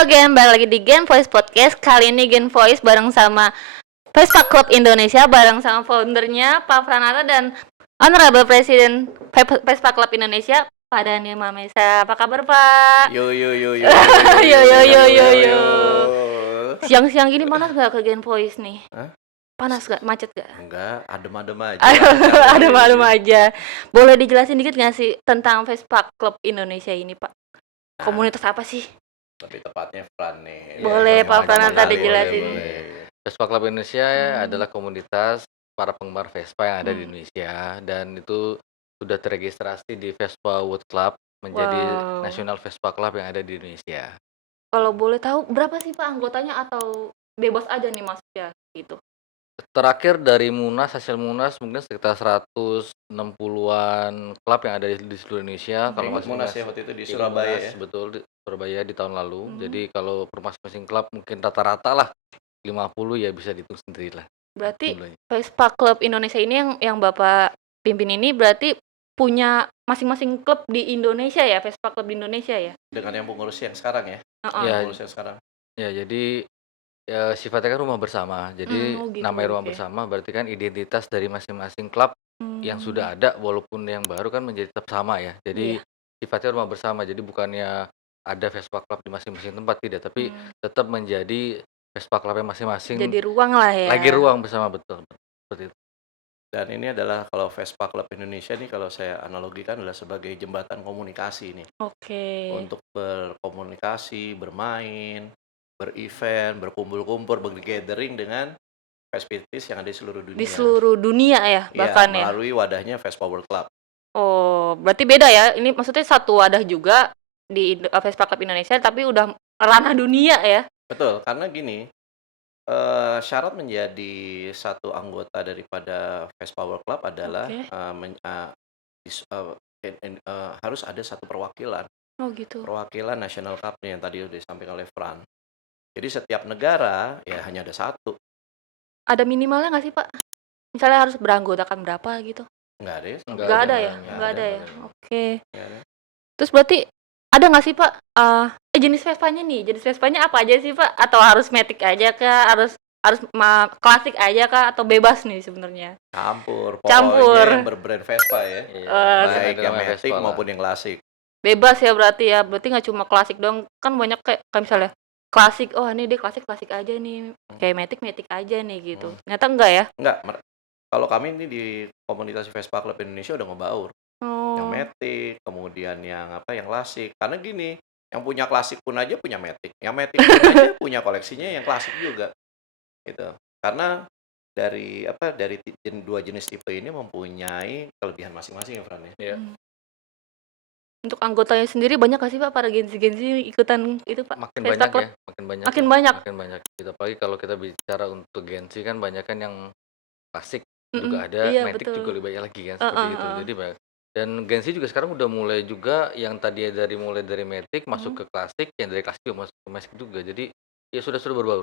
again, balik lagi di Gen Voice Podcast. Kali ini Gen Voice bareng sama Vespa Club Indonesia, bareng sama foundernya Pak Pranata dan Honorable President Vespa Club Indonesia, Pak Daniel Mamesa. Apa kabar Pak? Yo. Yo. Siang-siang gini panas gak ke Gen Voice nih? Hah? Panas gak? Macet gak? Enggak, adem-adem aja. Adem-adem aja. Boleh dijelasin dikit gak sih tentang Vespa Club Indonesia ini Pak? Komunitas apa sih? Lebih tepatnya Fran nih. Boleh, Pak Pranata Boleh, dijelasin. boleh. Vespa Club Indonesia adalah komunitas para penggemar Vespa yang ada di Indonesia, dan itu sudah terregistrasi di Vespa World Club menjadi National Vespa Club yang ada di Indonesia. Kalau boleh tahu berapa sih Pak anggotanya atau bebas aja nih maksudnya gitu? Terakhir dari Munas, hasil Munas mungkin sekitar 160-an klub yang ada di seluruh Indonesia. Kalau Ingat Munas ya waktu itu di Surabaya ya. Betul, di Surabaya di tahun lalu. Jadi kalau per masing-masing klub mungkin rata-rata lah 50, ya bisa dihitung sendiri lah. Berarti jumlahnya. Vespa Club Indonesia ini yang Bapak pimpin ini berarti punya masing-masing klub di Indonesia ya, Vespa Club di Indonesia ya? Dengan yang pengurus yang sekarang ya. Ya, Pengurus yang sekarang. Ya, jadi ya sifatnya kan rumah bersama. Jadi gitu, namanya rumah oke. bersama berarti kan identitas dari masing-masing klub yang sudah ada walaupun yang baru kan menjadi tetap sama ya. Jadi sifatnya rumah bersama. Jadi bukannya ada Vespa Club di masing-masing tempat, tidak, tapi tetap menjadi Vespa Club yang masing-masing. Jadi ruang lah ya. Lagi ruang bersama, betul. Seperti itu. Dan ini adalah kalau Vespa Club Indonesia nih kalau saya analogikan adalah sebagai jembatan komunikasi nih. Oke. Untuk berkomunikasi, bermain, berevent, berkumpul-kumpul, bergathering dengan Vespitis yang ada di seluruh dunia. Di seluruh dunia ya bahkan ya. Melalui wadahnya Vespa World Club. Oh, berarti beda ya. Ini maksudnya satu wadah juga di Vespa Club Indonesia tapi udah ranah dunia ya. Betul, karena gini, syarat menjadi satu anggota daripada Vespa World Club adalah harus ada satu perwakilan. Oh gitu. Perwakilan National Cup yang tadi udah disampaikan oleh Fran. Jadi setiap negara ya hanya ada satu. Ada minimalnya nggak sih Pak? Misalnya harus beranggotakan berapa gitu? Nggak ada ya? Nggak ada ya? Nggak Nggak ada ya? Oke. Nggak ada. Terus berarti ada nggak sih Pak? Jenis Vespanya nih, jenis Vespanya apa aja sih Pak? Atau harus matic aja kah? Harus klasik aja kah? Atau bebas nih sebenarnya? Campur. Campur. Pokoknya yang berbrand Vespa ya. Baik yang matic maupun yang klasik. Bebas ya berarti ya. Berarti nggak cuma klasik dong. Kan banyak kayak misalnya klasik. Oh ini dia klasik aja nih. Kayak matic aja nih gitu. Ternyata enggak ya? Enggak. Kalau kami ini di komunitas Vespa Club Indonesia udah ngebaur. Yang matic, kemudian yang klasik. Karena gini, yang punya klasik pun aja punya matic. Yang matic pun aja punya koleksinya yang klasik juga. Gitu. Karena dari dua jenis tipe ini mempunyai kelebihan masing-masing ya Fran ya. Iya. Untuk anggotanya sendiri banyak nggak sih Pak para gensi ikutan itu Pak? Makin Vespa banyak Club? ya, makin banyak. Makin banyak. Gitu. Apalagi kalau kita bicara untuk gensi kan banyak kan yang klasik juga ada, matic betul. juga lebih banyak lagi kan seperti itu. Jadi banyak. Dan gensi juga sekarang udah mulai juga yang tadi mulai dari matic masuk ke klasik, yang dari klasik juga masuk ke matic juga. Jadi ya sudah berbaur.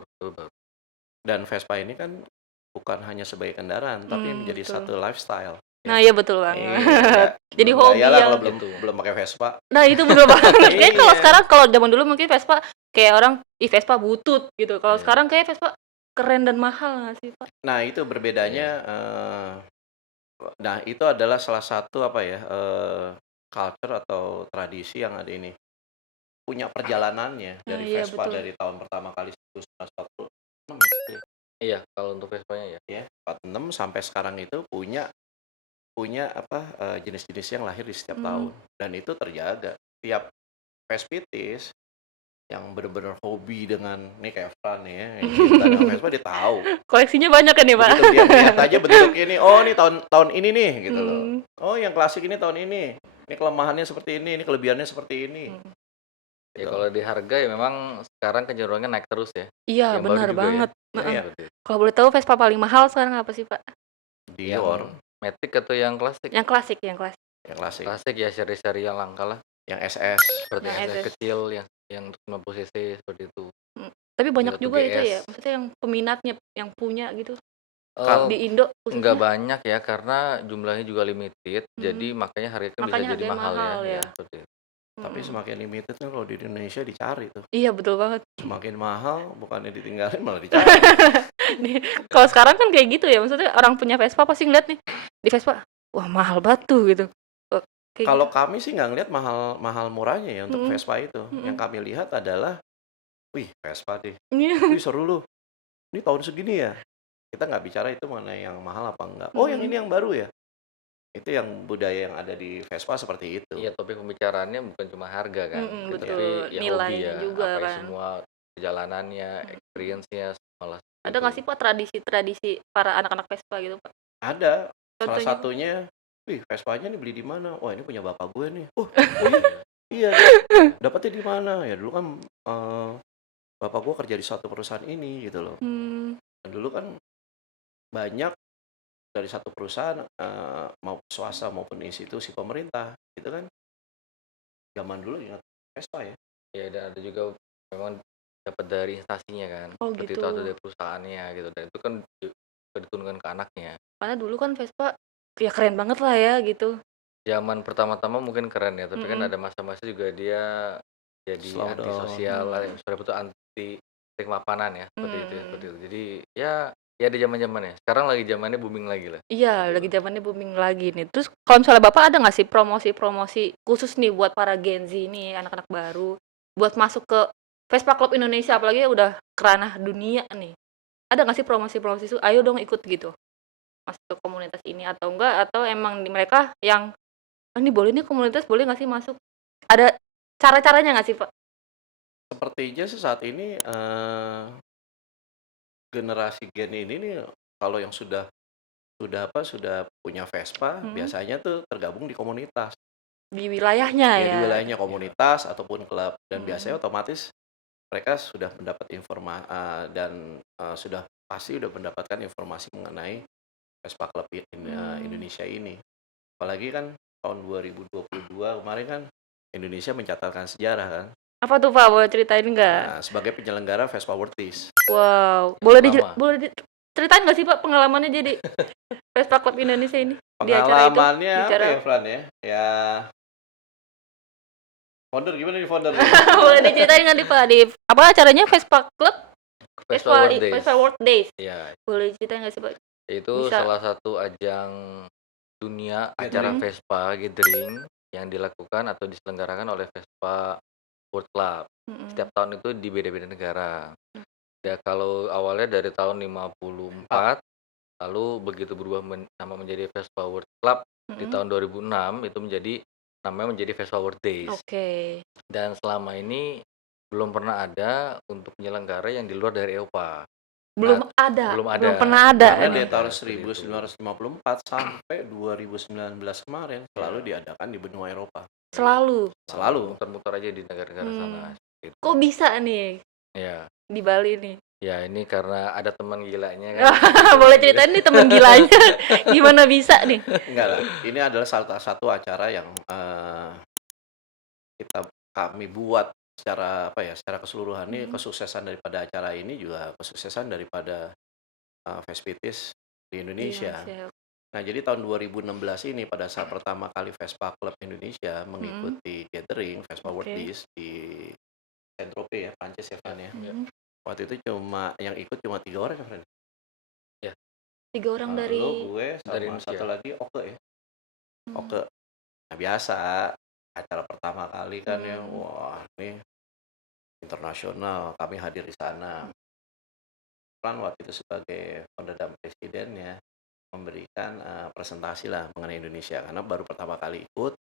Dan Vespa ini kan bukan hanya sebagai kendaraan, tapi menjadi satu lifestyle. Nah iya betul banget. Jadi hobi yang yang belum pakai Vespa. Nah itu betul banget. Kayak kalau sekarang, kalau zaman dulu mungkin Vespa kayak orang Vespa butut gitu. Kalau sekarang kayak Vespa keren dan mahal nggak sih Pak? Nah itu berbedanya. Nah itu adalah salah satu culture atau tradisi yang ada ini. Punya perjalanannya dari Vespa dari tahun pertama kali 1946. Iya, kalau untuk Vespanya ya 46 sampai sekarang itu punya jenis-jenis yang lahir di setiap tahun, dan itu terjaga. Tiap Vespitis yang benar-benar hobi dengan nih kayak Fran nih ya, yang cinta dengan Vespa dia tahu. Koleksinya banyak kan ya Pak? Begitu dia lihat aja bentuk ini, oh ini tahun ini nih gitu loh. Oh yang klasik ini tahun ini. Ini kelemahannya seperti ini kelebihannya seperti ini. Ya kalau di harga ya memang sekarang kecenderungannya naik terus ya. Iya benar banget. Ya. Kalau boleh tahu Vespa paling mahal sekarang apa sih Pak? Dior. Matic atau yang klasik? Yang klasik. Yang klasik. Klasik ya seri-seri yang langka lah. Yang SS. Seperti yang SS kecil yang 50 cc seperti itu. Tapi banyak juga itu ya. Maksudnya yang peminatnya yang punya gitu. Di Indo khususnya? Enggak banyak ya, karena jumlahnya juga limited. Jadi makanya harganya bisa jadi mahal ya. Seperti itu. Tapi Mhm. semakin limited kan kalau di Indonesia dicari tuh. Iya, betul banget. Semakin mahal bukannya ditinggalin malah dicari. Nih, kalau sekarang kan kayak gitu ya, maksudnya orang punya Vespa pasti ngeliat nih, di Vespa, wah mahal banget tuh gitu. Kayak gitu. Kalau kami sih nggak ngelihat mahal mahal murahnya ya untuk Mhm, Vespa itu. Yang mhm. kami lihat adalah, "Wih, Vespa deh. Iya. Wih, seru lu. Ini tahun segini ya?" Kita nggak bicara itu mengenai yang mahal apa enggak. "Oh, yang Mhm. ini yang baru ya?" Itu yang budaya yang ada di Vespa seperti itu. Iya, topik pembicaraannya bukan cuma harga kan, Mhm, tapi betul, ya hobi nilainya ya, juga apa ya, kan. semua perjalanannya, Mhm. experience-nya, malah Ada itu. nggak sih Pak tradisi-tradisi para anak-anak Vespa gitu Pak? Ada, salah Contohnya Pak? satunya, "Wih, Vespanya nih beli di mana?" "Wah, ini punya bapak gue nih." Oh iya? Iya, dapatnya di mana?" "Ya dulu kan, eee, bapak gue kerja di suatu perusahaan ini," gitu loh. Mmm, Dan dulu kan banyak dari satu perusahaan, mau swasta maupun institusi pemerintah, itu kan zaman dulu ingat Vespa ya. Ya dan ada juga memang dapat dari instansinya kan, oh seperti gitu. itu atau dari perusahaannya gitu, dan itu kan juga diturunkan ke anaknya. Karena dulu kan Vespa, ya keren banget lah ya gitu. Zaman pertama-tama mungkin keren ya, tapi kan Mhm, ada masa-masa juga dia jadi Slow down. antisosial lah, mmm, seperti itu anti kemapanan ya, mhm, seperti mhm. itu. Jadi ya ya ada zaman-zamannya. Sekarang lagi zamannya booming lagi lah, Iya, seperti lagi itu. zamannya booming lagi nih. Terus kalau misalnya Bapak ada nggak sih promosi-promosi khusus nih buat para Gen Z nih, anak-anak baru, buat masuk ke Vespa Club Indonesia, apalagi udah ke ranah dunia nih. Ada nggak sih promosi-promosi itu, "Ayo dong ikut," gitu, masuk ke komunitas ini atau enggak, atau emang di mereka yang, "Oh ini boleh nih komunitas, boleh nggak sih masuk?" Ada cara-caranya nggak sih, Pak? Sepertinya sih saat ini, generasi Gen ini nih kalau yang sudah punya Vespa Mhm, biasanya tuh tergabung di komunitas. di wilayahnya Ya di ya? wilayahnya Iya. komunitas ataupun klub dan biasanya Mhm, otomatis mereka sudah mendapat dan, sudah pasti udah mendapatkan informasi mengenai Vespa Club mmm. Indonesia ini. Apalagi kan tahun 2022 kemarin kan Indonesia mencatatkan sejarah kan, Apa tuh, Pak, boleh ceritain nggak? sebagai penyelenggara Vespa World Peace. Wow, Yang pertama, boleh diceritain nggak sih, Pak, pengalamannya jadi Vespa Club Indonesia ini, di acara itu? Pengalamannya Di apa acara ya, Fran, ya? Ya, founder gimana nih founder nih? boleh diceritain nggak nih, Pak, di apa acaranya Vespa Club? Vespa World Days. Vespa World Days. Ya, Boleh diceritain nggak sih, Pak? itu Bisa salah satu ajang dunia acara Gathering. mhm, Vespa gathering yang dilakukan atau diselenggarakan oleh Vespa World Club. mhm, Setiap tahun itu di beda-beda negara. mmm, Ya kalau awalnya dari tahun Ah, 54, lalu begitu berubah nama menjadi Vespa World Club di mhm, tahun 2006 itu namanya menjadi Vespa World Days. oke. Dan selama ini belum pernah ada untuk penyelenggara yang di luar dari Eropa. Nah, belum Belum pernah ada belum karena pernah nih, dari ada tahun seperti itu. 1954 sampai 2019 kemarin selalu Ya, diadakan di benua Eropa. iya. selalu? Selalu Selalu. muter-muter aja di negara-negara sana, Mmm, seperti itu. kok bisa nih Ya, di Bali nih? ya ini karena ada teman gilanya kan, gitu. Boleh ceritain nih temen gilanya gimana bisa nih? Enggak lah, ini adalah salah satu acara yang, kami buat secara apa ya, secara keseluruhan ini Mhm, kesuksesan daripada acara ini juga kesuksesan daripada, Vespitis di di Indonesia. Indonesia. Nah, jadi tahun 2016 ini pada saat pertama kali Vespa Club Indonesia Mhm, mengikuti gathering Vespa World oke. Peace di Saint-Tropez ya, Prancis ya, Ya, Fran, ya. ya, Mhm, Waktu itu yang ikut cuma 3 orang ya, Fran? ya, 3 orang Lu, dari gue, dari sama Indonesia. satu lagi Oke ya, mmm, Oke. Nah, biasa acara pertama kali kan ya, mhm, wah ini internasional, kami hadir di sana. Fran waktu itu sebagai founder dan presidennya memberikan, presentasi lah mengenai Indonesia karena baru pertama kali ikut,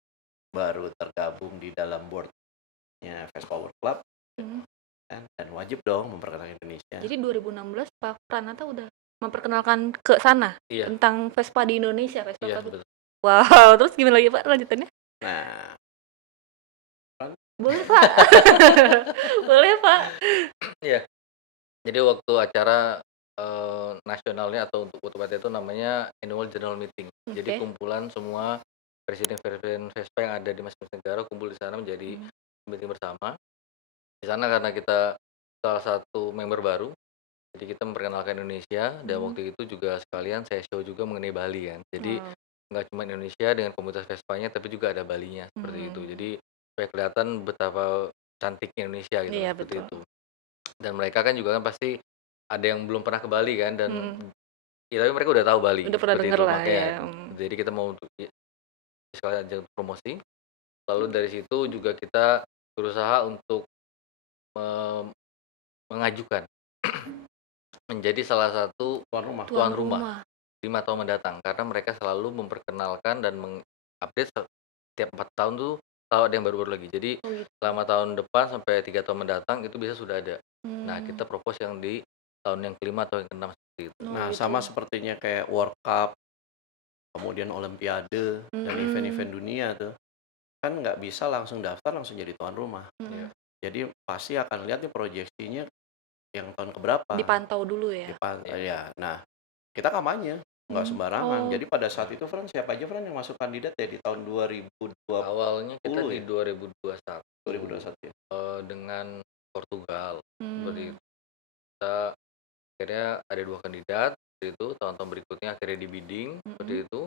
baru tergabung di dalam board-nya Vespa World Club mhm. kan, dan wajib dong memperkenalkan Indonesia. Jadi 2016 Pak Pranata udah memperkenalkan ke sana Iya, tentang Vespa di Indonesia, Vespa iya, Club. betul. Wow, terus gimana lagi Pak lanjutannya? Nah, Fran, Boleh Pak. Boleh Pak. Iya, jadi waktu acara, nasionalnya atau untuk UTBT itu namanya Annual General Meeting. Jadi Oke. kumpulan semua presiden-presiden Vespa yang ada di masing-masing negara kumpul di sana menjadi Mhm, meeting bersama. Di sana karena kita salah satu member baru, jadi kita memperkenalkan Indonesia dan mhm. waktu itu juga sekalian saya show juga mengenai Bali kan. Jadi Wow, nggak cuma Indonesia dengan komunitas Vespanya tapi juga ada Balinya seperti itu. mmm, Jadi supaya kelihatan betapa cantiknya Indonesia gitu Iya, seperti betul. itu. Dan mereka kan juga kan pasti ada yang belum pernah ke Bali kan dan ya tapi mereka udah tahu Bali Udah pernah seperti denger itu lah makanya ya. jadi kita mau sekalian ajang promosi. Lalu dari situ juga kita berusaha untuk mem mengajukan menjadi salah satu Tuan rumah. tuan rumah 5 tahun mendatang karena mereka selalu memperkenalkan dan mengupdate setiap 4 tahun tuh selalu ada yang baru-baru lagi. Jadi Oh gitu. selama tahun depan sampai 3 tahun mendatang itu bisa sudah ada. Nah, Mmm. kita propose yang di tahun yang kelima atau yang keenam seperti itu. Oh Nah, gitu. sama sepertinya kayak World Cup, kemudian Olimpiade, dan event-event dunia tuh, kan nggak bisa langsung daftar langsung jadi tuan rumah. Iya. Jadi pasti akan lihat nih proyeksinya yang tahun keberapa. Dipantau dulu ya? Ya. Nah, kita kampanye, nggak sembarangan. Oh. Jadi pada saat itu, Fran, siapa aja, Fran, yang masuk kandidat ya di tahun 2020 Awalnya kita di ya? 2021 2021 ya? dengan Portugal seperti Mmm. itu. Kita akhirnya ada 2 kandidat seperti itu, tahun-tahun berikutnya akhirnya di-bidding seperti itu.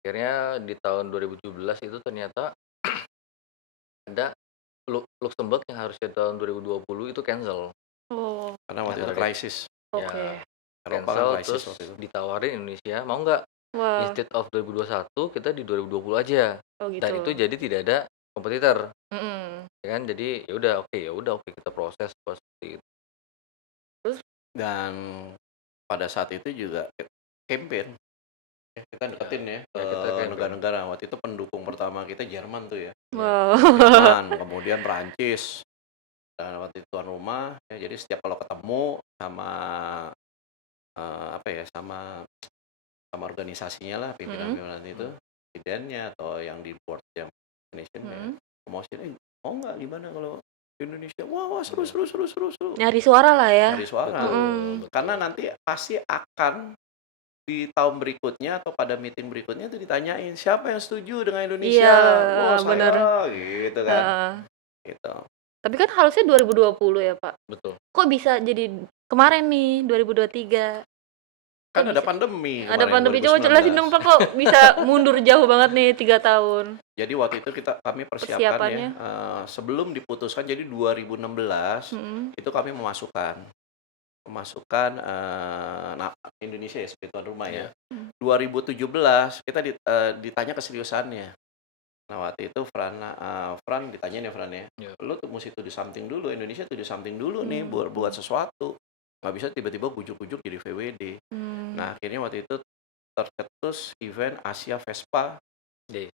Akhirnya di tahun 2017 itu ternyata ada Luxembourg yang harusnya tahun 2020 itu cancel. Oh, Karena waktu itu Gara-gara krisis. oke. Ya, Eropa kan cancel krisis terus waktu itu. ditawarin Indonesia, "Mau nggak Wah, instead of 2021 kita di 2020 aja?" oh gitu. Dan itu jadi tidak ada kompetitor, Mhm. ya kan. Jadi ya udah oke kita proses seperti itu. Dan pada saat itu juga campaign. Kita deketin ya ke kita campaign. negara-negara. Waktu itu pendukung pertama kita Jerman tuh ya. Wow. Jerman, kemudian Prancis. Dan waktu itu tuan rumah, ya jadi setiap kalau ketemu sama apa ya, sama organisasinya lah, pimpinan-pimpinan itu, presidennya atau yang di board yang Indonesia promosiin, mau nggak gimana kalau di Indonesia? Wah, seru. Nyari suara lah ya? Cari suara. Betul. Karena nanti pasti akan di tahun berikutnya atau pada meeting berikutnya itu ditanyain, siapa yang setuju dengan Indonesia? Iya, Wah, saya, bener. gitu kan. Heeh. Gitu. Tapi kan harusnya 2020 ya, Pak? Betul. Kok bisa jadi kemarin nih, 2023? Kan Kok ada bisa? pandemi Ada kemarin, pandemi, coba jelasin dong, 2019. Pak, kok bisa mundur jauh banget nih 3 tahun? Jadi waktu itu kami persiapkan ya, Persiapannya? sebelum diputuskan, jadi 2016 itu kami memasukkan Indonesia ya sebagai tuan rumah ya. 2017 kita ditanya keseriusannya. Nah, waktu itu Fran ditanyain ya, Fran ya. Iya. Lu tuh mesti do something dulu, Indonesia do something dulu nih buat sesuatu. Nggak bisa tiba-tiba ujuk-ujuk jadi VWD. Nah, akhirnya waktu itu tercetus event Asia Vespa Day.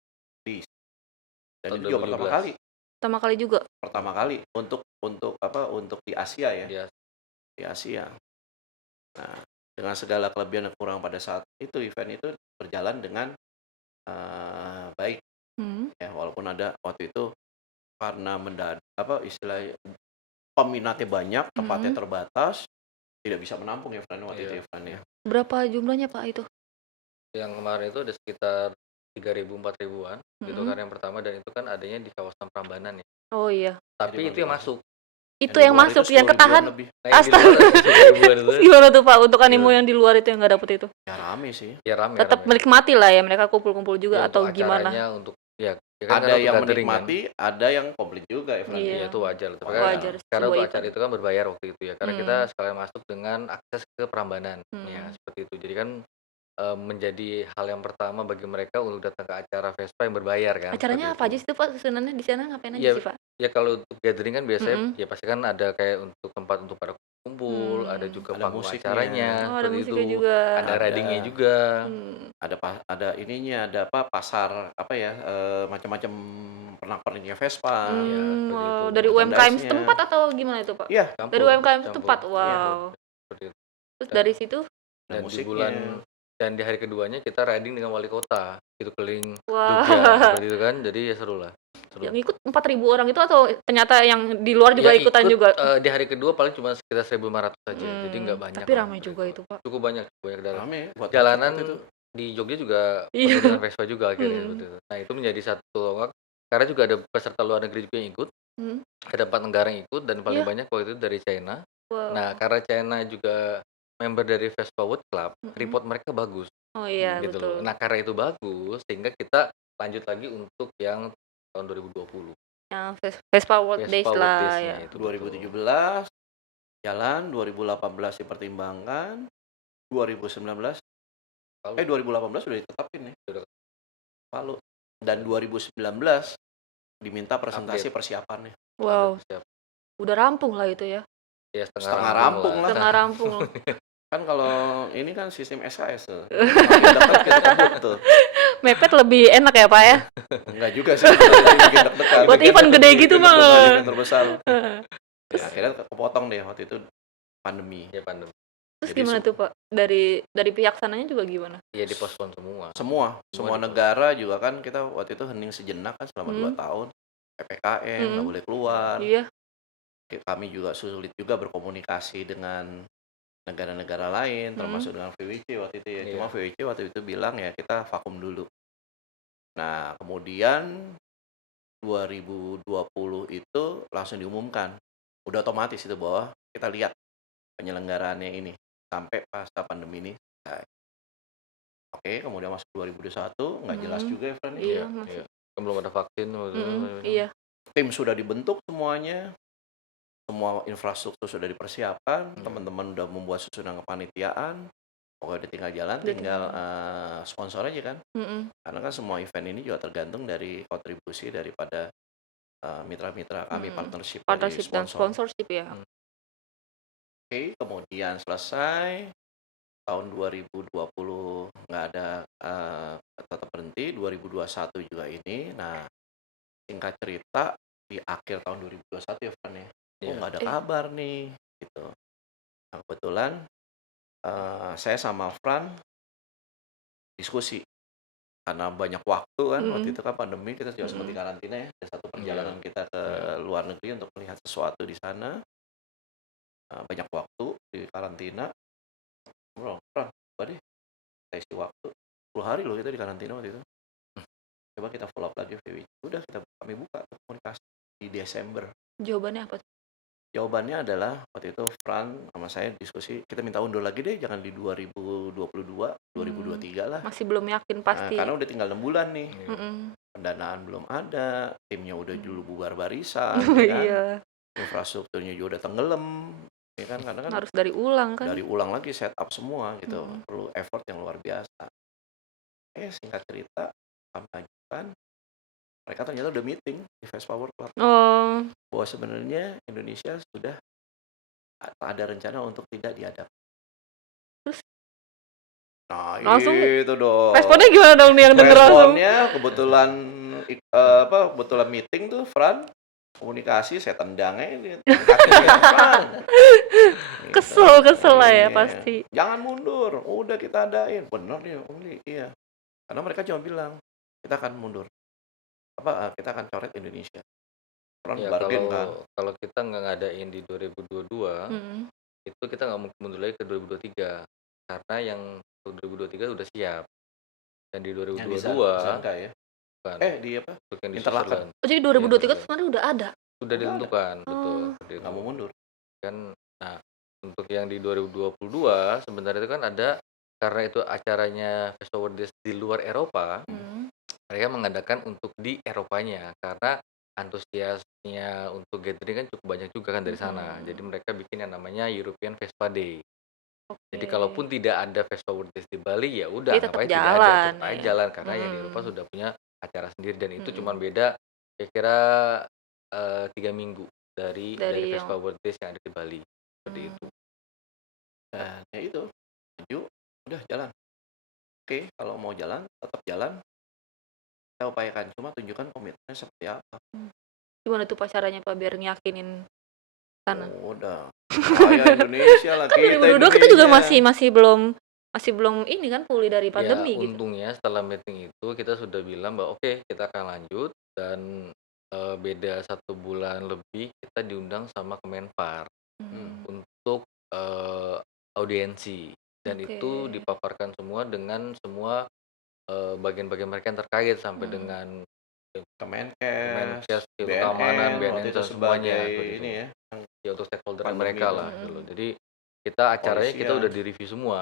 Dan Tahun itu juga 2017. Pertama kali juga? pertama kali untuk di Asia ya. Iya. Di Asia. Nah, dengan segala kelebihan dan kekurangan pada saat itu, event itu berjalan dengan baik ya, walaupun ada waktu itu karena istilahnya peminatnya banyak, tempatnya terbatas, tidak bisa menampung ya Fran waktu Iya. itu ya, Fran ya. Berapa jumlahnya, Pak, itu? Yang kemarin itu ada sekitar 3.000-4.000-an gitu kan yang pertama, dan itu kan adanya di kawasan Prambanan ya. Oh iya. Tapi Jadi itu yang masuk. Itu yang di luar masuk, itu yang 10.000-an ketahan? lebih. Nah, yang di Astaga. luar ada 10.000-an itu. Terus gimana tuh, Pak, untuk animo Iya. yang di luar itu yang nggak dapet itu? Ya rame sih. Ya rame. Tetap menikmati lah ya, mereka kumpul-kumpul juga Ya, atau untuk gimana? acaranya, untuk ya kan Ada karena yang untuk gathering kan. menikmati, ada yang komplit juga ya Fran. Iya. Ya itu wajar. Tapi kan Wajar, karena sebuah untuk acara event. itu kan berbayar waktu itu ya. Karena kita sekalian masuk dengan akses ke Prambanan. Ya, seperti itu. Jadi kan menjadi hal yang pertama bagi mereka untuk datang ke acara Vespa yang berbayar kan. Acaranya apa aja sih tuh, Pak, susunannya di sana ngapain aja Ya, sih, Pak? ya kalau untuk gathering kan biasanya ya pasti kan ada kayak untuk tempat untuk pada kumpul, ada juga Ada panggung musiknya. acaranya, Oh, ada seperti musiknya itu. juga. Ada ridingnya juga. Ada ininya, ada pasar macam-macam pernak-perniknya Vespa. Iya, seperti Wow, itu. dari UMKM Merchandise-nya. setempat atau gimana itu, Pak? Iya, Dari UMKM setempat, campur. wow. Seperti itu. Terus dari situ, ada Dan di musiknya. dan di hari keduanya kita riding dengan wali kota, itu keliling wah, Jogja, seperti itu kan. Jadi ya seru lah. Seru. yang ikut 4.000 orang itu atau ternyata yang di luar juga Yang ikutan ikut, juga? di hari kedua paling cuma sekitar 1.500 saja, jadi nggak banyak. Tapi lah ramai waktu juga itu, Pak. Cukup banyak dalam. Rame buat Jalanan waktu itu. di Jogja juga Iya. penuh dengan Vespa juga akhirnya seperti itu. Nah, itu menjadi satu tonggak karena juga ada peserta luar negeri juga yang ikut. Ada 4 negara yang ikut dan paling Iya. banyak waktu itu dari China. Wow. Nah, karena China juga member dari Vespa World Club, report mereka bagus. Oh iya, Gitu betul. loh. Nah, karena itu bagus sehingga kita lanjut lagi untuk yang tahun 2020. Yang Vespa World Days Vespa World lah Days-nya ya. itu, 2017 jalan, 2018 dipertimbangkan, 2019 Palu. 2018 sudah ditetapin nih, Sudah. Palu. Dan 2019 diminta presentasi Update. persiapannya. Wow, Siap. udah rampung lah itu ya. Ya Setengah rampung lah. Setengah rampung. Kan kalau ini kan sistem SKS tuh. Makin dekat kita kebut tuh. Mepet lebih enak ya Pak ya. Enggak juga sih. Bikin deg-degan. Buat event gede gitu mah. Event terbesar. Ya, akhirnya kepotong deh waktu itu pandemi. Ya pandemi. Terus Jadi gimana tuh Pak? Dari pihak sananya juga gimana? Ya dipospon semua. Semua Semua negara juga kan kita waktu itu hening sejenak kan selama 2 tahun. PPKM nggak boleh keluar. Iya. Kami juga sulit juga berkomunikasi dengan negara-negara lain, termasuk dengan VWC waktu itu ya. Cuma Iya. VWC waktu itu bilang ya kita vakum dulu. Nah, kemudian 2020 itu langsung diumumkan. Udah otomatis itu bahwa kita lihat penyelenggaraannya ini sampai pasca pandemi ini selesai. Oke, kemudian masuk 2021 nggak jelas juga ya, Fran. Iya, masih. Kan belum ada vaksin waktu itu. Iya. Tim sudah dibentuk semuanya. Semua infrastruktur sudah dipersiapkan, teman-teman udah membuat susunan kepanitiaan. Pokoknya udah tinggal jalan, tinggal sponsor aja kan. Karena kan semua event ini juga tergantung dari kontribusi daripada mitra-mitra kami, partnership dari Dan sponsor. sponsorship ya. Oke, kemudian selesai tahun 2020 nggak ada, tetap berhenti, 2021 juga ini. Nah, singkat cerita di akhir tahun 2021 ya Fran ya, nggak ada kabar nih gitu. Nah, kebetulan saya sama Fran diskusi karena banyak waktu kan, waktu itu kan pandemi, kita juga sempat di karantina ya. Ada satu perjalanan kita ke luar negeri untuk melihat sesuatu di sana. Banyak waktu di karantina. Bro, Fran, coba deh kita isi waktu 10 hari loh kita di karantina waktu itu. Coba kita follow up lagi VWC. Udah kami buka komunikasi di Desember. Jawabannya apa? Jawabannya adalah waktu itu Fran sama saya diskusi, kita minta undur lagi deh, jangan di 2022, 2023 lah. Masih belum yakin pasti. Karena udah tinggal 6 bulan nih. Pendanaan belum ada, timnya udah dulu bubar barisan, ya kan? Iya. Infrastrukturnya juga udah tenggelam, ya kan? Karena kan Harus dari ulang kan. dari ulang lagi setup semua gitu, perlu effort yang luar biasa. Singkat cerita, kami ajukan, mereka ternyata udah meeting di Vespa World Club. Bahwa sebenarnya Indonesia sudah ada rencana untuk tidak diadap. Terus? Nah, Langsung itu dong. Responnya gimana dong nih yang denger langsung? Responnya kebetulan meeting tuh Fran, komunikasi saya tendangnya ini. Fran. Gitu. Kesel lah ya pasti. Jangan mundur, udah kita adain. Bener nih, iya. Karena mereka cuma bilang, kita akan mundur. Kita akan coret Indonesia. Ya, kalau kita nggak ngadain di 2022, itu kita nggak mungkin mundur lagi ke 2023. Karena yang 2023 udah siap. Dan di 2022 ya? bukan. Di apa? Untuk yang di Interlaken. Switzerland. Jadi 2023 sebenarnya udah ada. Sudah ditentukan, betul. Nggak mau mundur. Kan, nah untuk yang di 2022 sebenarnya itu kan ada, karena itu acaranya Vespa World Days di luar Eropa, mereka mengadakan untuk di Eropanya karena antusiasnya untuk gathering kan cukup banyak juga kan dari sana. Jadi mereka bikin yang namanya European Vespa Day. Jadi kalaupun tidak ada Vespa World Days di Bali, ya udah Dia tetap ngapain tidak jalan, ada, tetap aja ya. jalan karena yang di Eropa sudah punya acara sendiri dan itu cuma beda kira-kira 3 minggu dari Vespa World Days yang ada di Bali. Seperti itu. Dan ya itu, maju, udah jalan. Oke, kalau mau jalan, tetap jalan. Kita upayakan, cuma tunjukkan komitmennya seperti apa. Gimana tuh Pak caranya Pak biar ngiyakinin sana? Udah, kayak Indonesia lah, Kan kita 2022 kita juga Indonesia. masih belum ini kan pulih dari pandemi Ya, gitu. untungnya setelah meeting itu kita sudah bilang bahwa oke, kita akan lanjut dan beda 1 bulan lebih kita diundang sama Kemenpar untuk audiensi dan itu dipaparkan semua dengan semua bagian-bagian mereka yang terkait sampai dengan Kemenkes, keamanan, waktu BNN itu dan semuanya sebagai ini ya. ya untuk stakeholder Pandemi mereka itu. lah gitu loh. Jadi kita acaranya kita Polisian. udah direview semua.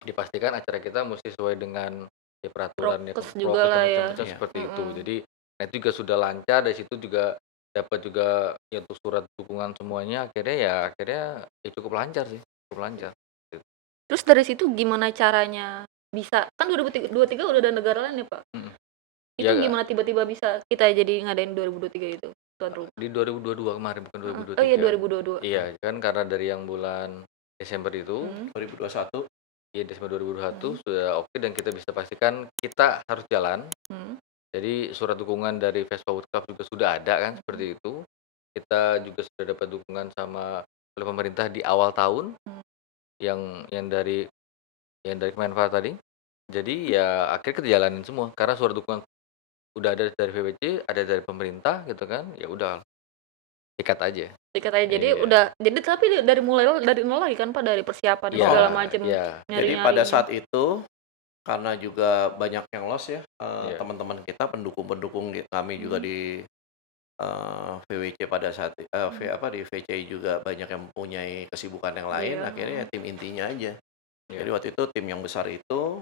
Dipastikan acara kita mesti sesuai dengan ya peraturan ya Prokes juga lah ya. macam-macam seperti itu. Jadi Nah itu juga sudah lancar, dari situ juga dapat juga ya untuk surat dukungan semuanya, akhirnya ya cukup lancar sih, cukup lancar. Terus dari situ gimana caranya bisa kan 2023 udah ada negara lain ya, Pak? Mhm. Itu Ya gimana tiba-tiba bisa kita jadi ngadain 2023 itu, tuan rumah? di 2022 kemarin bukan Heeh. Oh iya 2023. 2022. Iya, kan karena dari yang bulan Desember itu, 2021 ya Desember 2021 Mhm. sudah oke dan kita bisa pastikan kita harus jalan. Mhm. Jadi surat dukungan dari Vespa Wood Club juga sudah ada kan seperti itu. Kita juga sudah dapat dukungan sama oleh pemerintah di awal tahun Hmm. yang dari Kemenpar tadi. Jadi ya akhirnya kita jalanin semua karena surat dukungan udah ada dari VBC, ada dari pemerintah gitu kan. Ya udah sikat aja. Sikat aja jadi Iya. jadi tapi dari dari nol lagi kan, Pak, dari persiapan Iya, segala macam iya. Jadi nyari-nyari pada ini. saat itu karena juga banyak yang lost ya, Iya. teman-teman kita pendukung-pendukung kami juga di VWC pada saat di VCI juga banyak yang mempunyai kesibukan yang lain, Iya, akhirnya ya tim intinya aja. Iya. Jadi waktu itu tim yang besar itu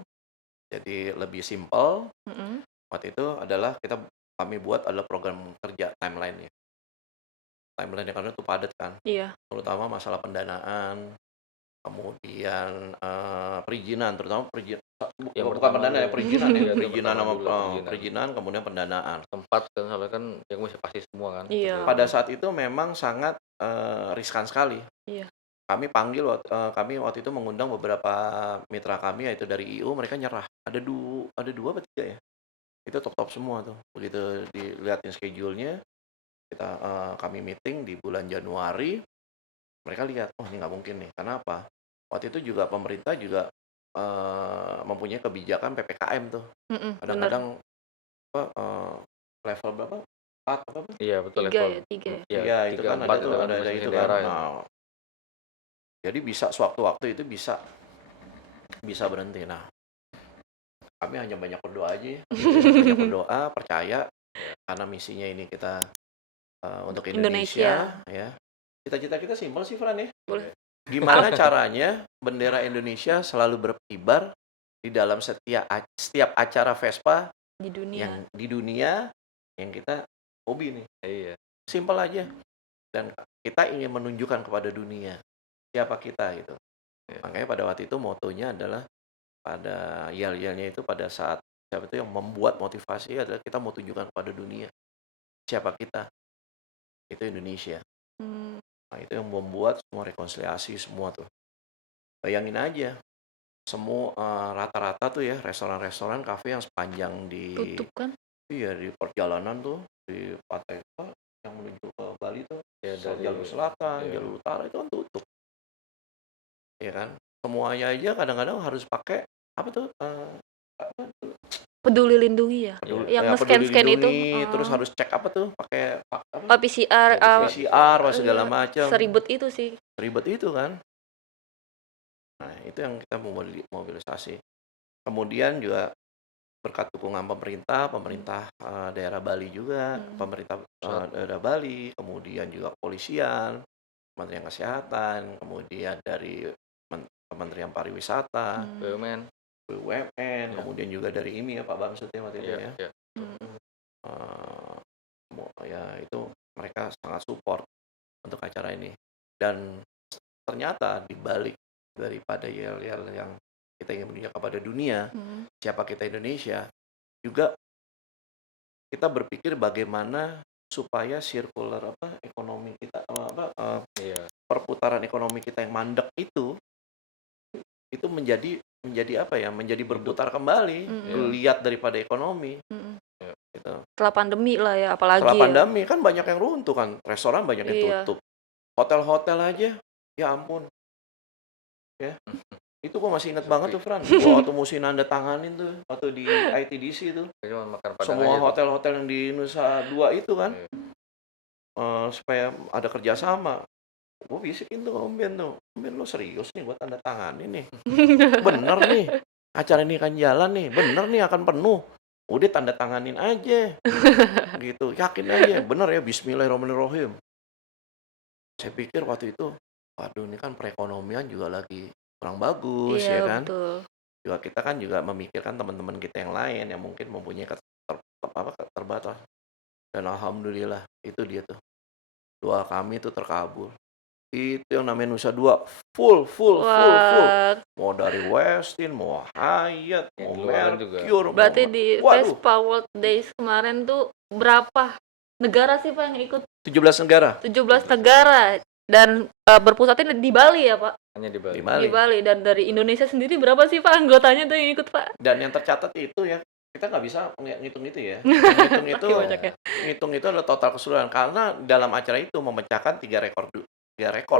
jadi lebih simpel. Mhm. Waktu itu kami buat adalah program kerja timeline-nya. Timeline-nya karena itu padat kan, Iya. terutama masalah pendanaan, kemudian perizinan, terutama Yang bukan pertama pendanaan ya, dulu. perizinan ya, Iya, perizinan pertama sama dulu perizinan. perizinan, kemudian pendanaan. Tempat kan soalnya kan yang mesti pasti semua kan. Iya. Pada saat itu memang sangat riskan sekali. Iya. Kami waktu itu mengundang beberapa mitra kami yaitu dari IU, mereka nyerah. Ada dua atau tiga ya. Itu top semua tuh. Begitu dilihatin schedule-nya, kami meeting di bulan Januari, mereka lihat, oh ini nggak mungkin nih. Kenapa? Waktu itu juga pemerintah juga mempunyai kebijakan PPKM tuh. Mhm, bener. Kadang-kadang level berapa? 4 apa? Iya betul 3 level. ya, 3 ya? Iya, itu 3, kan 4 ada itu tuh, kan ada masing-masing itu kan. daerah ya. Nah, jadi bisa sewaktu-waktu itu bisa berhenti. Nah, kami hanya banyak berdoa aja ya. Banyak berdoa, percaya karena misinya ini kita untuk Indonesia ya. Cita-cita kita simpel sih, Fran ya. Boleh. Gimana caranya bendera Indonesia selalu berkibar di dalam setiap acara Vespa Di dunia. yang di dunia yang kita hobi nih. Iya. Simpel aja. Dan kita ingin menunjukkan kepada dunia siapa kita gitu. Iya. Makanya pada waktu itu motonya adalah pada yel-yelnya itu pada saat siapa itu yang membuat motivasi adalah kita mau tunjukkan kepada dunia siapa kita. Itu Indonesia. Hmm. Nah, itu yang membuat semua rekonsiliasi semua tuh. Bayangin aja, semua rata-rata tuh ya restoran-restoran, kafe yang sepanjang Tutup kan? iya di perjalanan tuh di pantai yang menuju ke Bali tuh, Ya dari jalur selatan, iya. jalur utara itu kan tutup, ya kan? Semuanya aja kadang-kadang harus pakai apa tuh? Apa tuh? Peduli lindungi ya? Yang Peduli nge-scan itu? Lindungi, terus harus cek apa tuh? Pakai apa? Oh, PCR, PCR, segala macam. seribet itu sih. Ribet itu kan. Nah, itu yang kita mau mobilisasi. Kemudian juga berkat dukungan pemerintah daerah Bali juga, pemerintah daerah Bali, kemudian juga kepolisian, Kementerian Kesehatan, kemudian dari Kementerian Pariwisata, BUMN. BUMN, Ya. kemudian juga dari ini ya Pak Bamsud ya waktu itu Iya, ya. iya. Ya itu mereka sangat support untuk acara ini. Dan ternyata di balik daripada yel-yel yang kita ingin menunjukkan kepada dunia, siapa kita Indonesia, juga kita berpikir bagaimana supaya circular ekonomi kita Iya. perputaran ekonomi kita yang mandek itu menjadi apa ya, menjadi berputar kembali, lihat daripada ekonomi. Gitu. Setelah pandemi lah ya, apalagi Setelah ya. pandemi kan banyak yang runtuh kan, restoran banyak yang Iya. tutup, hotel-hotel aja, ya ampun, ya. Itu gua masih inget banget tuh Fran, waktu mesti nanda tanganin tuh, waktu di ITDC tuh, Cuma makan padang semua aja tuh. hotel-hotel yang di Nusa Dua itu kan, Iya. supaya ada kerjasama. Gue bisikin tuh Om Ben tuh, Om Ben lo serius nih buat tanda tanganin nih, bener nih, acara ini akan jalan nih, bener nih akan penuh, udah tanda tanganin aja, gitu, yakin aja, bener ya, Bismillahirrahmanirrahim. Saya pikir waktu itu, waduh ini kan perekonomian juga lagi kurang bagus Iya, ya kan, betul. juga kita kan juga memikirkan teman-teman kita yang lain yang mungkin mempunyai Dan alhamdulillah itu dia tuh, doa kami tuh terkabul. Itu yang namanya Nusa Dua full. Wah, Mau dari Westin, mau Hyatt, Yang mau di luar juga. Mercure, mau berarti di waduh, Vespa World Days kemarin tuh berapa negara sih Pak yang ikut? 17 negara 17 negara dan berpusatnya di Bali ya Pak? Hanya di Bali. di Bali. Di Bali. Dan dari Indonesia sendiri berapa sih Pak anggotanya tuh yang ikut Pak? Dan yang tercatat itu ya, kita nggak bisa ngitung itu ya. Ngitung itu, Oke, banyak ya. ngitung itu adalah total keseluruhan karena dalam acara itu memecahkan 3 rekor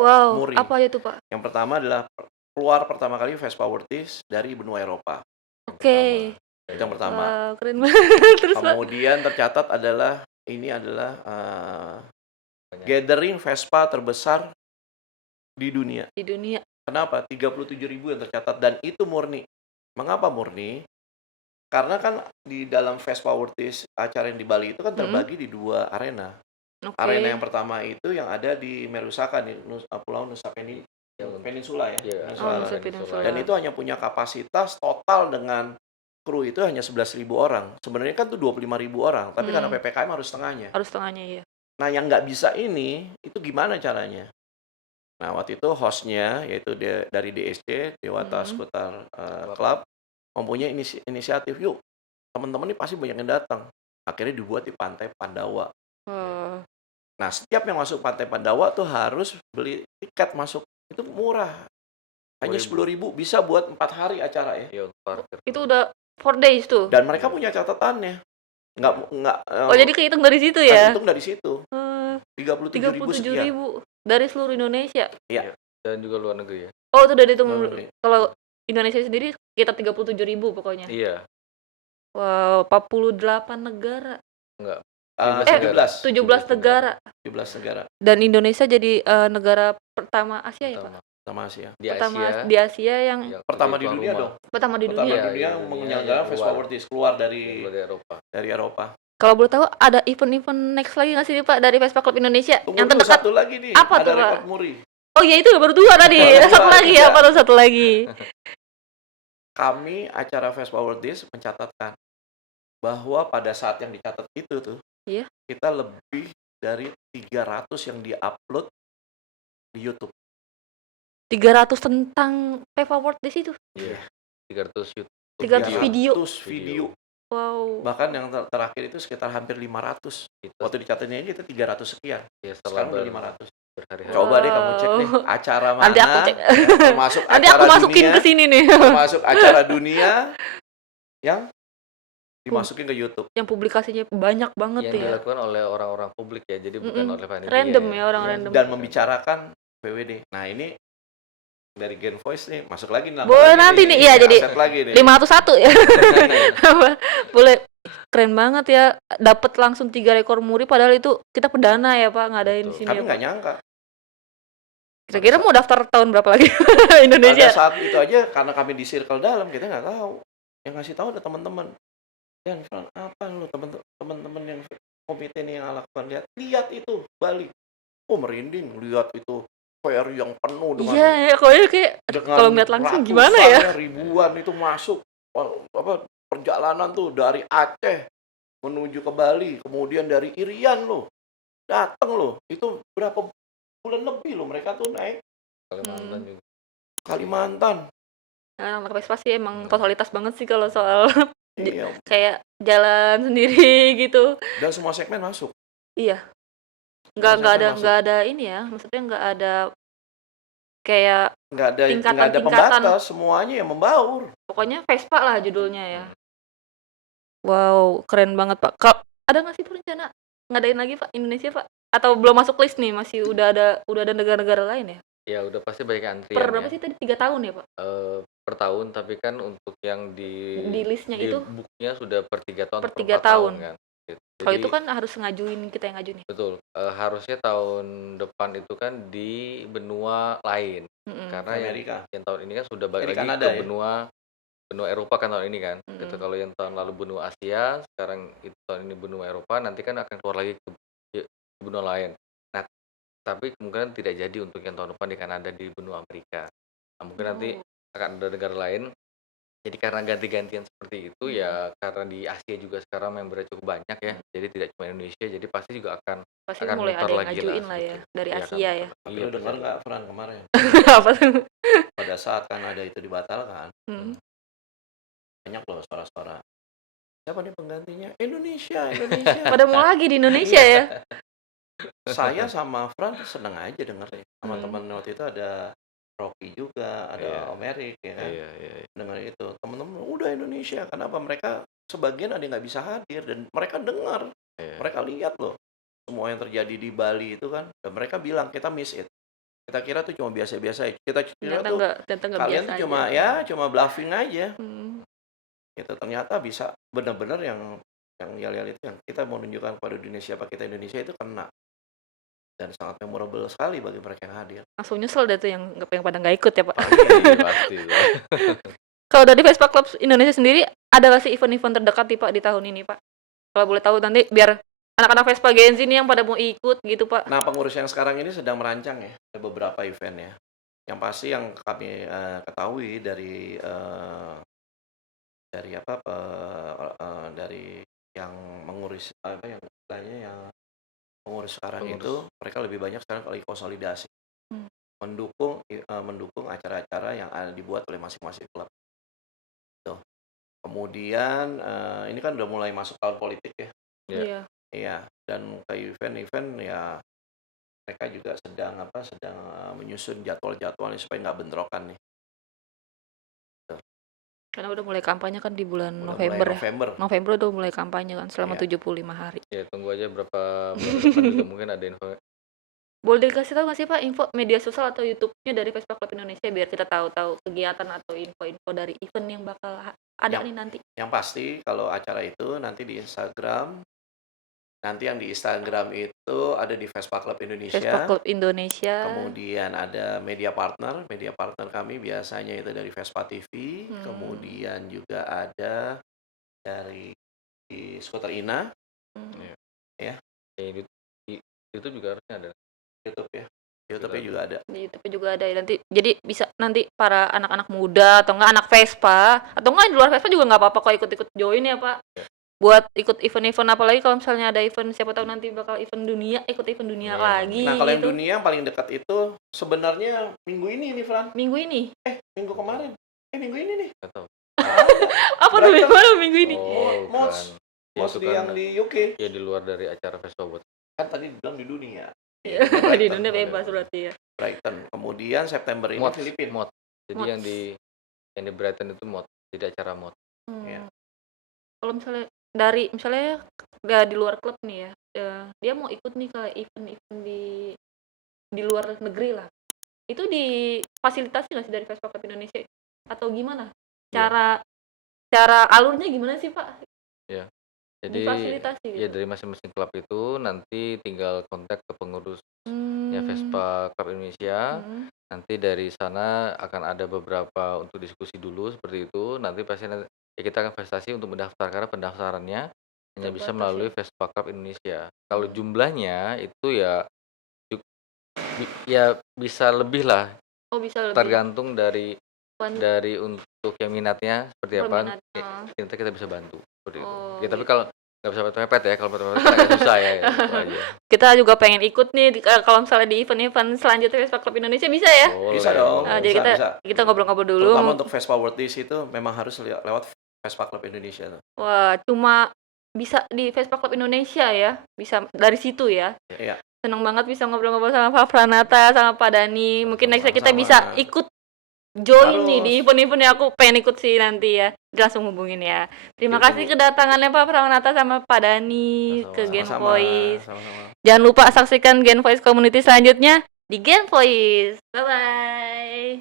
Wow, muri. apa itu Pak? Yang pertama adalah keluar pertama kali Vespa World Days dari benua Eropa. Oke. Itu yang pertama. Wow, keren banget. Terus Pak? Kemudian tercatat adalah ini adalah Banyak. gathering Vespa terbesar di dunia. Di dunia. Kenapa? 37.000 yang tercatat dan itu murni. Mengapa murni? Karena kan di dalam Vespa World Days acara yang di Bali itu kan terbagi di 2 arena. Oke. Arena yang pertama itu yang ada di Merusaka di Pulau Nusa Peninsula ya. Iya, Peninsula. Oh, Nusa Peninsula. Dan itu hanya punya kapasitas total dengan kru itu hanya 11.000 orang. Sebenarnya kan tuh 25.000 orang, tapi karena PPKM harus setengahnya. Harus setengahnya ya. Nah, yang nggak bisa ini, itu gimana caranya? Nah, waktu itu hostnya, yaitu dari DSC, Dewata Skuter Club, mempunyai inisiatif, yuk, teman-teman ini pasti banyak yang datang. Akhirnya dibuat di Pantai Pandawa. Oh. Nah, setiap yang masuk Pantai Pandawa tuh harus beli tiket masuk. Itu murah. Hanya 10.000 bisa buat 4 hari acara ya. Iya, parkir. Itu udah 4 days tuh. Dan mereka punya catatannya. Nggak Oh, jadi kehitung dari situ ya? hitung dari situ. 37.000 sekian. 37.000 dari seluruh Indonesia. Iya. Dan juga luar negeri ya. Oh, itu udah dihitung. Luar negeri. Kalau Indonesia sendiri sekitar 37.000 pokoknya. Iya. Wow, 48 negara. Enggak. 17 negara. 17 negara Dan Indonesia jadi negara pertama Asia ya, Pak? sama Asia. Di Pertama Asia. di Asia yang Pertama di tuan dunia rumah. dong. pertama di Pertama dunia. di dunia Iya, di dunia menyelenggarakan yang Vespa keluar. World Days keluar dari Eropa. Eropa. Kalau boleh tahu ada event-event next lagi nggak sih Pak dari Vespa Club Indonesia Tunggu yang dulu, terdekat? satu lagi nih. Apa ada tuh, Pak? rekor muri. Oh ya itu baru 2 tadi. Baru Satu dua, lagi ya, tiga. baru satu lagi. Kami acara Vespa World Days mencatatkan bahwa pada saat yang dicatat itu tuh, Iya. kita lebih dari 300 yang diupload di YouTube. 300 tentang Vespa World di situ. Iya. 300 YouTube. 300 video. 300 video. Wow. Bahkan yang terakhir itu sekitar hampir 500. Kita, Waktu dicatatnya ini kita 300 sekian. ya, setelah Sekarang udah 500. berhari-hari. Coba deh kamu cek deh acara mana. Nanti aku cek. Termasuk Nanti acara aku masukin dunia, ke sini nih. termasuk acara dunia yang dimasukin ke YouTube. Yang publikasinya banyak banget yang ya. dilakukan oleh orang-orang publik ya, jadi bukan oleh panitia. Random ya, orang Iya. random. Dan membicarakan PWD. Nah, ini dari Gen Voice nih masuk lagi nih. Boleh nanti nih, iya, jadi aset lagi nih. 501 ya. Boleh. Keren banget ya. Dapat langsung 3 rekor muri padahal itu kita perdana ya, Pak, ngadain di Betul. sini Kami ya, nggak Pak. nyangka. Kira-kira mau daftar tahun berapa lagi Indonesia? Pada saat itu aja karena kami di circle dalam kita nggak tahu. Yang ngasih tahu ada teman-teman. Dan Fran, apa lu teman-teman yang komite ini yang lakukan lihat itu Bali. Oh merinding lihat itu fair yang penuh dengan Iya, ya, kayak dengan kalau ngeliat langsung ratusan gimana ya? ribuan itu masuk. Apa perjalanan tuh dari Aceh menuju ke Bali, kemudian dari Irian loh. Datang loh. Itu berapa bulan lebih loh mereka tuh naik Kalimantan juga. Kalimantan. Nah, anak Vespa sih emang totalitas banget sih kalau soal Iya. kayak jalan sendiri gitu. Dan semua segmen masuk. Iya. Semua segmen masuk. Nggak ada ini ya, maksudnya nggak ada kayak Nggak ada tingkatan-tingkatan. pembatas, semuanya yang membaur. pokoknya Vespa lah judulnya ya. Wow, keren banget Pak. Ada nggak sih rencana ngadain lagi Pak Indonesia Pak? Atau belum masuk list nih, masih udah ada negara-negara lain ya? Ya udah pasti banyak antrian Per berapa ya. sih tadi 3 tahun ya Pak? Per tahun, tapi kan untuk yang di Listnya itu booknya sudah per 3 tahun, per per 3 4 tahun. kan. Gitu. Kalau Jadi, itu kan harus ngajuin, kita yang ngajuin nih. betul. Harusnya tahun depan itu kan di benua lain. Karena Amerika. yang tahun ini kan sudah balik Jadi lagi Kanada ke ya? benua Eropa kan tahun ini kan. Gitu. Mm-mm. Kalau yang tahun lalu benua Asia, sekarang itu tahun ini benua Eropa, nanti kan akan keluar lagi ke benua lain. Nah, tapi kemungkinan tidak jadi untuk yang tahun depan di Kanada di benua Amerika. Nah, mungkin nanti akan ada negara lain Jadi karena ganti-gantian seperti itu ya, karena di Asia juga sekarang membernya cukup banyak ya, jadi tidak cuma Indonesia, jadi pasti juga Pasti akan mulai mutar ada yang lagi ngajuin lah lah ya gitu. dari Iya akan Asia ya. mutar. Tapi Iya lu pasti dengar ada. nggak Fran kemarin Apa tuh? pada saat kan ada itu dibatalkan, Hmm. banyak loh suara-suara. Siapa nih penggantinya? Indonesia. Pada mau lagi di Indonesia ya. Saya sama Fran seneng aja dengernya. Sama Hmm. teman waktu itu ada Rocky juga, Iya. ada Om Erik ya kan. Iya. Dengar itu. Teman-teman udah Indonesia. Kenapa mereka sebagian ada yang nggak bisa hadir dan mereka dengar, Iya. mereka lihat loh semua yang terjadi di Bali itu kan. Dan mereka bilang kita miss it. Kita kira tuh cuma biasa-biasa aja. Kita kira tuh Ternyata enggak kalian biasa tuh aja. cuma bluffing aja. Hmm. Gitu. Ternyata bisa benar-benar yang yel-yel itu yang kita mau tunjukkan kepada dunia siapa kita Indonesia itu kena. Dan sangat memorable sekali bagi mereka yang hadir. Langsung nyesel deh tuh yang pada nggak ikut ya Pak. Pasti. Kalau dari Vespa Club Indonesia sendiri ada nggak sih event-event terdekat nih Pak di tahun ini Pak? Kalau boleh tahu nanti biar anak-anak Vespa Gen Z ini yang pada mau ikut gitu Pak. Nah, pengurus yang sekarang ini sedang merancang ya, ada beberapa event ya. Yang pasti yang kami ketahui dari dari yang mengurus yang istilahnya yang pengurus sekarang itu mereka lebih banyak sekarang lagi konsolidasi, mendukung acara-acara yang dibuat oleh masing-masing klub. Tuh. Kemudian ini kan udah mulai masuk tahun politik ya. Iya. Iya, dan ke event-event ya mereka juga sedang menyusun jadwal-jadwalnya supaya nggak bentrokan nih. Karena udah mulai kampanye kan di bulan Udah November mulai ya. November. November udah mulai kampanye kan selama Iya. 75 hari. Ya tunggu aja berapa bulan depan juga mungkin ada info. Boleh dikasih tahu nggak sih Pak info media sosial atau YouTube-nya dari Vespa Club Indonesia biar kita tahu kegiatan atau info-info dari event yang bakal ada nih nanti. Yang pasti kalau acara itu nanti di Instagram. Nanti yang di Instagram itu ada di Vespa Club Indonesia. Vespa Club Indonesia. Kemudian ada media partner kami biasanya itu dari Vespa TV. Kemudian juga ada dari Skuter Ina. Ya. Di YouTube juga harusnya ada. YouTube ya. YouTube-nya juga ada. Di YouTube juga ada ya nanti. Jadi bisa nanti para anak-anak muda atau enggak anak Vespa atau enggak di luar Vespa juga nggak apa-apa kok ikut-ikut join ya Pak. Ya. Buat ikut event-event apalagi kalau misalnya ada event siapa tahu nanti bakal event dunia lagi. Nah kalau yang gitu. dunia yang paling dekat itu sebenarnya minggu ini nih Fran. Minggu ini. Minggu kemarin. Minggu ini nih. Nggak tahu. Apa tuh minggu ini? Oh, Mods bukan. yang di UK. Ya di luar dari acara Vespa buat. Kan tadi bilang di dunia. Di dunia bebas berarti ya. Brighton. Kemudian September ini Mod, Filipina. mod. Jadi yang di Brighton itu mod, jadi acara mod. Iya. Kalau misalnya nggak di luar klub nih ya, dia mau ikut nih ke event-event di luar negeri lah. Itu difasilitasi nggak sih dari Vespa Club Indonesia atau gimana? Cara alurnya gimana sih Pak? Ya. Jadi Difasilitasi ya gitu. dari masing-masing klub itu nanti tinggal kontak ke pengurusnya Vespa Club Indonesia. Nanti dari sana akan ada beberapa untuk diskusi dulu seperti itu. Nanti pasti kita akan fasilitasi untuk mendaftar karena pendaftarannya hanya bisa melalui Vespa Club Indonesia. Kalau jumlahnya itu ya bisa lebih lah. Oh bisa lebih. Tergantung dari untuk yang minatnya seperti apa. Nanti kita bisa bantu seperti itu. Ya tapi kalau nggak bisa mepet ya, kalau mepet agak susah ya. Gitu aja. Kita juga pengen ikut nih kalau misalnya di event-event selanjutnya Vespa Club Indonesia bisa ya? Boleh. Bisa dong. Jadi kita ngobrol-ngobrol dulu. Terutama untuk Vespa World Days itu memang harus lewat Vespa Club Indonesia tuh. Wah, cuma bisa di Vespa Club Indonesia ya, bisa dari situ ya. Iya. Seneng banget bisa ngobrol-ngobrol sama Pak Pranata, sama Pak Dani. Mungkin next kita bisa ikut join nih di event-event yang aku pengen ikut sih nanti ya. Langsung hubungin ya. Terima kasih kedatangannya Pak Pranata sama Pak Dani ke Gen Voice. Jangan lupa saksikan Gen Voice Community selanjutnya di Gen Voice. Bye bye.